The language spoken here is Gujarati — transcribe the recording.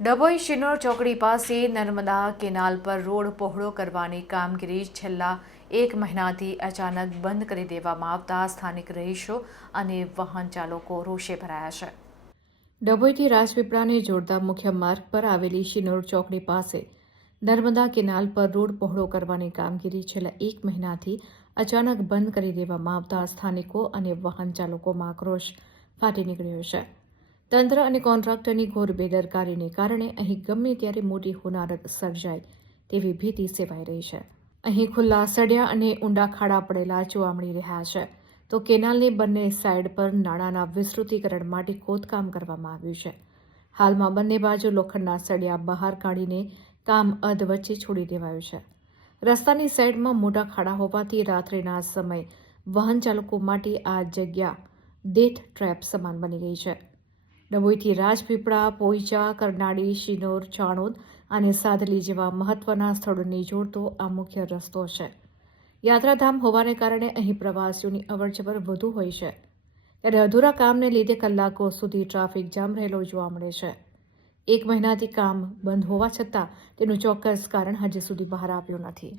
ડભોઈ શિનોર ચોકડી પાસે નર્મદા કેનાલ પર રોડ પહોળો કરવાની કામગીરી છેલ્લા 1 મહિનાથી અચાનક બંધ કરી દેવામાં આવતા સ્થાનિક રહીશો અને વાહન ચાલકો રોષે ભરાયા છે। ડભોઈથી રાજપીપળાને જોડતા મુખ્ય માર્ગ પર આવેલી શિનોર ચોકડી પાસે નર્મદા કેનાલ પર રોડ પહોળો કરવાની કામગીરી છેલ્લા 1 મહિનાથી અચાનક બંધ કરી દેવામાં આવતા સ્થાનિકો અને વાહન ચાલકોમાં આક્રોશ ફાટી નીકળ્યો છે। તંત્ર અને કોન્ટ્રાક્ટરની ઘોર બેદરકારીને કારણે અહીં ગમે ત્યારે મોટી હોનારત સર્જાય તેવી ભીતિ સેવાઈ રહી છે। અહીં ખુલ્લા સળિયા અને ઊંડા ખાડા પડેલા જોવા મળી રહ્યા છે, તો કેનાલની બંને સાઈડ પર નાણાંના વિસ્તૃતીકરણ માટે ખોદકામ કરવામાં આવ્યું છે। હાલમાં બંને બાજુ લોખંડના સળિયા બહાર કાઢીને કામ અધવચ્ચે છોડી દેવાયું છે। રસ્તાની સાઈડમાં મોટા ખાડા હોવાથી રાત્રિના સમય વાહન ચાલકો માટે આ જગ્યા ડેથ ટ્રેપ સમાન બની ગઈ છે। ડભોઈથી રાજપીપળા, પોઈચા, કરનાળી, શિનોર, ચાણોદ અને સાદલી જેવા મહત્વના સ્થળોને જોડતો આ મુખ્ય રસ્તો છે। યાત્રાધામ હોવાને કારણે અહીં પ્રવાસીઓની અવરજવર વધુ હોય છે, ત્યારે અધૂરા કામને લીધે કલાકો સુધી ટ્રાફિક જામ રહેલો જોવા મળે છે। 1 મહિનાથી કામ બંધ હોવા છતાં તેનું ચોક્કસ કારણ હજી સુધી બહાર આવ્યું નથી।